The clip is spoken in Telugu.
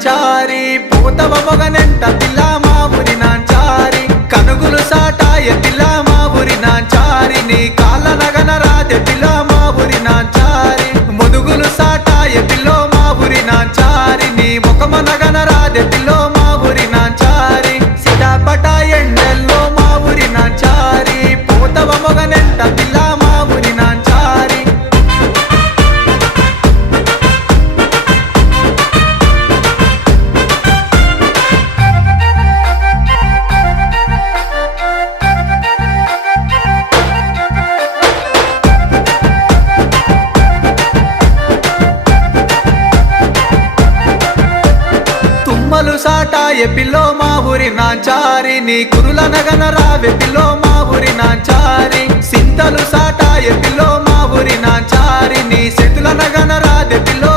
నాంచారి పూతవ మొగనెంట పిల్ల మా ఊరి నాంచారి కనుగులు సాటాయ పిల్ల మా ఊరి నాంచారి నీ కాళ్ళ నగన రాదే పిల్ల మా ఊరి నాంచారి ముదుగులు సాటాయ పిల్లో మా ఊరి నాంచారి నీ ముఖమ నగన రాదే పిల్లో మా ఊరి నాంచారి సిటాపట ఎండల్లో మా ఊరి నాంచారి పూతవ మొగనెంట పిల్ల మా ఊరి నాంచారి తుమ్మలు సాటాయ పిల్లో మా ఊరి నాంచారి నీ కురుల నగన రావే పిల్లో మా ఊరి నాంచారి సింతలు సాటాయ పిల్లో మా ఊరి నాంచారి నీ సెతుల నగన రాదే పిల్లో